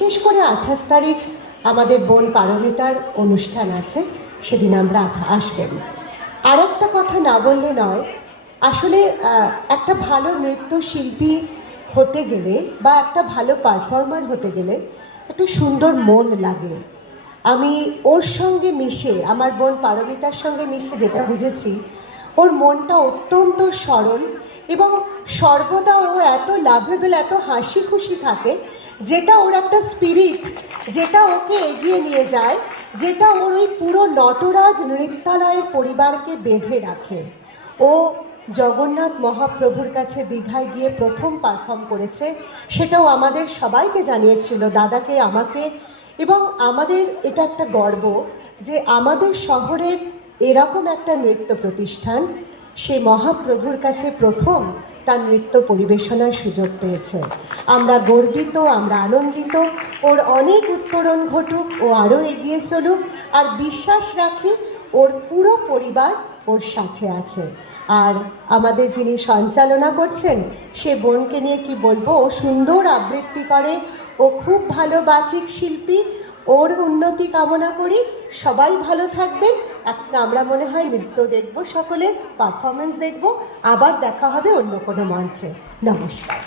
বিশেষ করে 28 তারিখ আমাদের বোন পারমিতার অনুষ্ঠান আছে, সেদিন আমরা আসবেন। আর একটা কথা না বললে নয়, আসলে একটা ভালো নৃত্যশিল্পী হতে গেলে বা একটা ভালো পারফর্মার হতে গেলে একটু সুন্দর মন লাগে। আমি ওর সঙ্গে মিশে, আমার বোন পারমিতার সঙ্গে মিশে যেটা বুঝেছি, ওর মনটা অত্যন্ত সরল এবং সর্বদা ও এত লাভেবল, এত হাসি খুশি থাকে, যেটা ওর একটা স্পিরিট, যেটা ওকে এগিয়ে নিয়ে যায়, যেটা ওর ওই পুরো নটরাজ নৃত্যালয়ের পরিবারকে বেঁধে রাখে। ও জগন্নাথ মহাপ্রভুর কাছে দীঘায় গিয়ে প্রথম পারফর্ম করেছে, সেটাও আমাদের সবাইকে জানিয়েছিল, দাদাকে, আমাকে, এবং আমাদের এটা একটা গর্ব যে আমাদের শহরের এরকম একটা নৃত্য প্রতিষ্ঠান সে মহাপ্রভুর কাছে প্রথম তার নৃত্য পরিবেশনার সুযোগ পেয়েছে। আমরা গর্বিত, আমরা আনন্দিত। ওর অনেক উত্তরণ ঘটুক, ও আরও এগিয়ে চলুক, আর বিশ্বাস রাখি ওর পুরো পরিবার ওর সাথে আছে। আর আমাদের যিনি সঞ্চালনা করছেন, সে বোনকে নিয়ে কি বলবো, ও সুন্দর আবৃত্তি করে, ও খুব ভালো বাচিক শিল্পী। ওর উন্নতি কামনা করি, সবাই ভালো থাকবেন। এখন আমরা মনে হয় নৃত্য দেখব, সকলের পারফরমেন্স দেখব, আবার দেখা হবে অন্য কোনো মঞ্চে। নমস্কার।